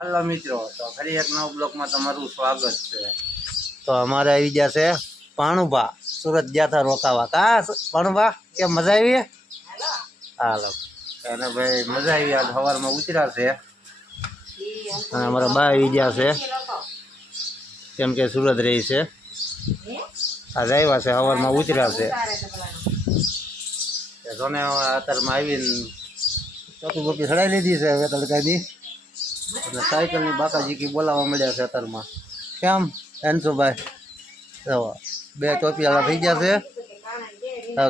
Hello मित्रों, तो फरी एक नव ब्लॉक में तमारू स्वागत है। तो हमारे आई जैसे पाणुबा सूरत गया था रोकावा का पाणुबा क्या मजा आई है। हालो भाई मजा आई आज हवार में उतरा से हमारा बा आई गया से केम के सूरत रही से आज आया से हवार में उतरा से सोने अतर में आई चौकी बोकी चढ़ाई लीधी से हमें तड़का दी साइकिल ની બાકાજી બોલાવવા મળ્યા છે અત્યારમાં કેમ એનસુભાઈ તો બે ટોપિયાળા થઈ ગયા છે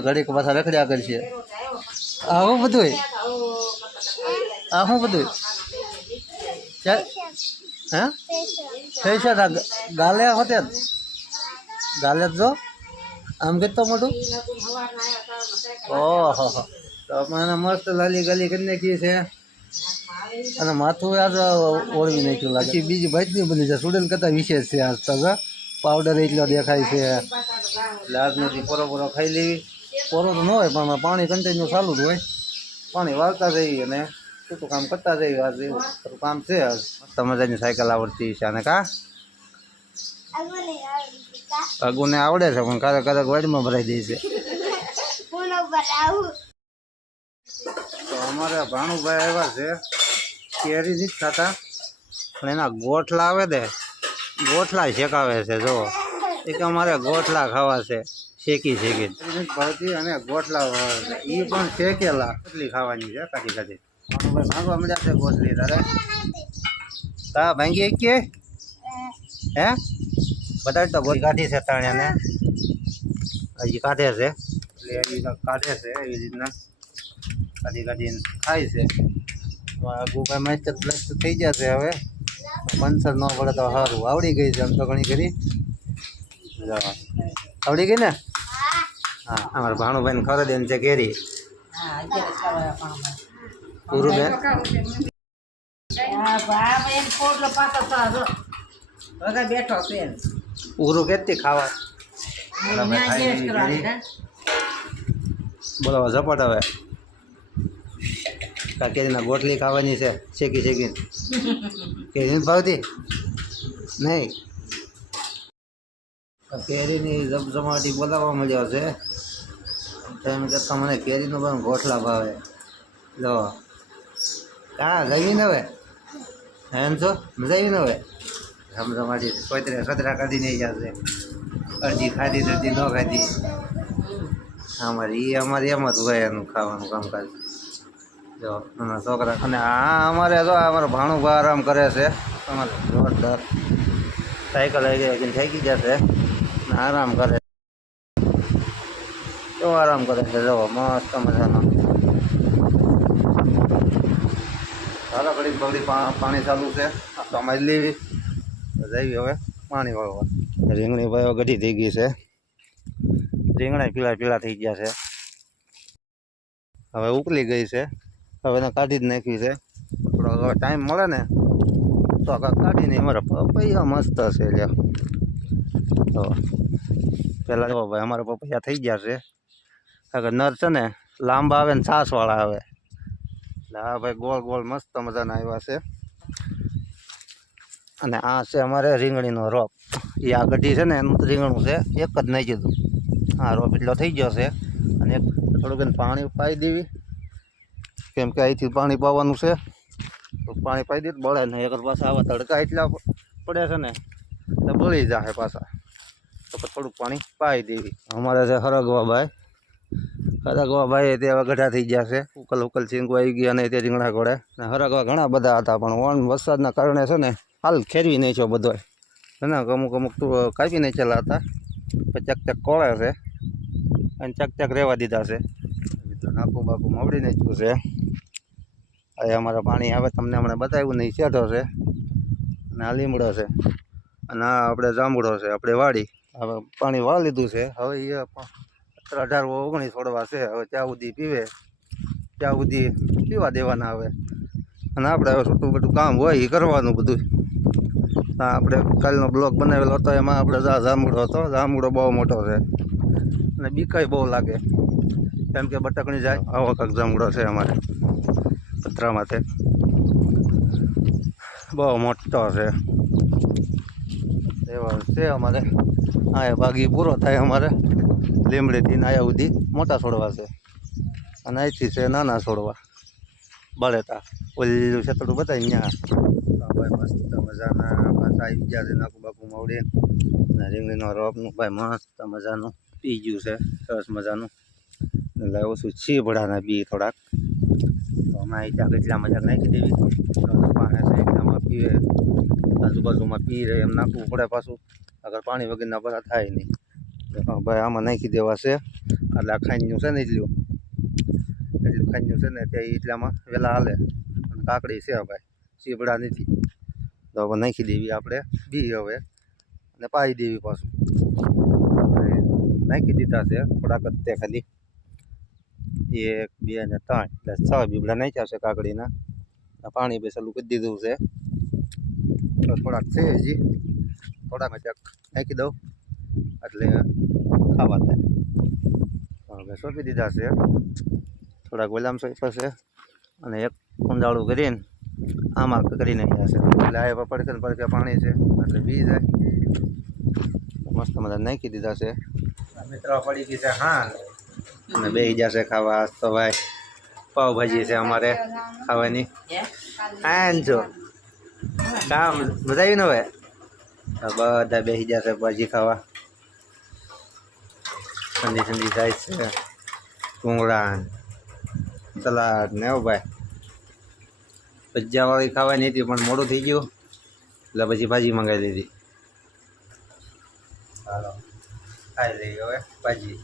ઘડીક પાછા રખડ્યા કરશે આ હું બધું હે ફેશન ગાલે હોતે ગાલે જો આમ કેટલો મોટું ઓહો તો મને મસ્ત લાલી ગલી કરી નાખી છે અને માથું આજ ઓળવી નાખ્યું લાગે બીજી ભાઈ નહીં બની છે સ્ટુડન્ટ કરતાં વિશેષ છે આજ તો પાવડર એટલો દેખાય છે એટલે આજ નથી પોરો ખાઈ લેવી પોરો તો ન હોય પણ પાણી કન્ટિન્યુ ચાલુ જ હોય પાણી વાળતા જઈએ અને શું કામ કરતા જઈએ આજ એવું થોડું કામ છે આજ મસ્ત મજાની સાયકલ આવડતી છે અને કા અગુને આવડે છે પણ ક્યારેક વાડીમાં ભરાઈ દે છે તો અમારે ભાણુભાઈ આવ્યા છે કેરી નથી ખાતા પણ એના ગોઠલા આવે દે ગોઠલા શેકાવે છે જો એક અમારે ગોઠલા ખાવા છે શેકી ભાવતી અને ગોઠલા એ પણ શેકેલા કેટલી ખાવાની છે કાઢી ભાણુભાઈ ભાંગવા મળ્યા છે ગોઠલી તારે તા ભાંગી કે હે બધા તો ગોઠ કાઢી છે તાણે હજી કાઢે છે એટલે હજી કાઢે છે એવી રીતના કાઢીને ખાય છે ગુભાઈ માસ્ટર પ્લસ થઈ જશે હવે પંચર ન પડે તો સારું આવડી ગઈ છે આમ તો ઘણી કરી આવડી ગઈ ને હા અમારા ભાણુભાઈને ખબર દેન છે કેરી પૂરું બેન પૂરું કેટલી ખાવા બોલો ઝપટ હવે કેરીના ગોટલી ખાવાની છે શેકીને કેરી ભાવતી નહીં કેરીની જમજમાટી બોલાવવા મળ્યો છે એમ કરતાં મને કેરીનો પણ ગોઠલા ભાવે લો હા જઈ ને હવે એમ છો મજા આવી ને હવે જમજમાટી સતરા કાઢી નહીં જશે અડધી ખાધી અડધી ન ખાધી અમારી એમ જ હોય એનું ખાવાનું કામકાજ જો નાના છોકરા અને આ અમારે જો અમારો ભાણુભા આરામ કરે છે અમારે જોરદાર સાયકલ આવી થઈ જશે આરામ કરે કેવો આરામ કરે છે જો મસ્ત મજાનો સારા ઘડી બગડી પાણી ચાલુ છે સમાજ લેવી જઈએ હવે પાણી વાળવા રીંગણી ભાઈઓ ગઢી થઈ ગઈ છે રીંગણા પીળા થઈ ગયા છે હવે ઉકલી ગઈ છે હવે એને કાઢી જ નાખી છે થોડો હવે ટાઈમ મળે ને તો કાઢીને અમારા પપૈયા મસ્ત છે લ્યો તો પહેલાં જો ભાઈ અમારા પપૈયા થઈ ગયા છે આગળ નર છે ને લાંબા આવે ને છાસવાળા આવે એટલે હા ભાઈ ગોળ મસ્ત મજાના આવ્યા છે અને આ છે અમારે રીંગણીનો રોપ એ આ ગઢી છે ને એનું રીંગણું છે એક જ નહીં કીધું હા રોપ એટલો થઈ ગયો છે અને એક થોડુંક પાણી પાઈ દેવી કેમ કે અહીંથી પાણી પાવાનું છે તો પાણી પાઈ દે બળે ને એક પાછા આવા તડકા એટલા પડે છે ને તો બળી જાય પાછા તો થોડુંક પાણી પાઈ દેવી અમારે છે હરગવા ભાઈ તે હવે ગઢા થઈ ગયા છે ઉકલ સિંગુ આવી ગયા અને તે રીંગણા ઘોડે ને હરગવા ઘણા બધા હતા પણ વરસાદના કારણે છે ને હાલ ખેરવી નહીં છો બધો ને અમુક તો કાપી નાખેલા હતા ચક કોળે છે અને ચક રહેવા દીધા છે નાખું બાકું મવડી નાખ્યું છે હવે અમારે પાણી આવે તમને હમણાં બતાવ્યું નહીં શેઠો છે અને આ લીમડો છે અને આ આપણે જાંબુડો છે આપણે વાડી હવે પાણી વાળી લીધું છે હવે એ 18-19 છોડવા છે હવે ત્યાં સુધી પીવે ત્યાં સુધી પીવા દેવાના આવે અને આપણે હવે છૂટું બધું કામ હોય એ કરવાનું બધું આપણે કાલનો બ્લોગ બનાવેલો હતો એમાં આપણે જાંબુડો હતો જાંબુડો બહુ મોટો છે અને બીકાઈ બહુ લાગે કેમ કે બટકણી જાય આવો કાંક જાંબુડો છે અમારે પતરામાંથી બહુ મોટો છે એવો છે અમારે. હા ભાગી પૂરો થાય અમારે લીમડીથી આયા સુધી મોટા છોડવા છે અને અહીંથી છે નાના છોડવા બળેતા. ઓલું છે થોડું બતાવી ત્યાં ભાઈ મસ્ત મજાના પાછા આવી ગયા છે નાકુ બાકુ મવડી અને રીંગણીનો રોપનું ભાઈ મસ્ત મજાનું પી ગયું છે સરસ મજાનું. એટલે ઓછું છીભડાના બી થોડાક તો અમે ત્યાં કેટલા મજા નાખી દેવી પાણી છે એટલામાં પીવે આજુબાજુમાં પી રહે એમ નાખવું પડે પાછું અગર પાણી વગરના બધા થાય નહીં. ભાઈ આમાં નાખી દેવા છે એટલે આ ખાંડનું છે ને એટલું ખાંડનું છે ને તે એટલામાં વહેલા હાલે. અને કાકડી છે ભાઈ ચીબડા નથી તો હવે નાખી દેવી આપણે બી હવે અને પાઈ દેવી પાછું. નાખી દીધા છે થોડાક જ તે ખાલી 1 2 ને 3 એટલે 6 બીબડા નાખ્યા છે કાકડીના. પાણી બી ચાલુ કરી દીધું છે તો થોડાક છે હજી થોડાક નાખી દઉં એટલે ખાવા થાય. હવે સોંપી દીધા છે થોડાક ગુલામ સોંપ્યા છે અને એક કુંડાળું કરીને આમાં કરી નાખ્યા છે એટલે આ પડકે ને પડકે પાણી છે એટલે બી જાય મસ્ત મજા નાખી દીધા છે. મિત્રો પડી ગઈ છે હા અને બે જશે ખાવા. તો ભાઈ પાવભાજી છે અમારે ખાવાની. હા જો કામ મજા આવી ને હવે બધા બેસી જશે ભાજી ખાવા. ઠંડી ઠંડી થાય છે ભૂંગળા સલાડ ને એવું ભાઈ ભજીયાવાળી ખાવાની હતી પણ મોડું થઈ ગયું એટલે પછી ભાજી મંગાવી લીધી. હાલો ખાઈ લઈએ હવે ભાજી.